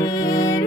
Música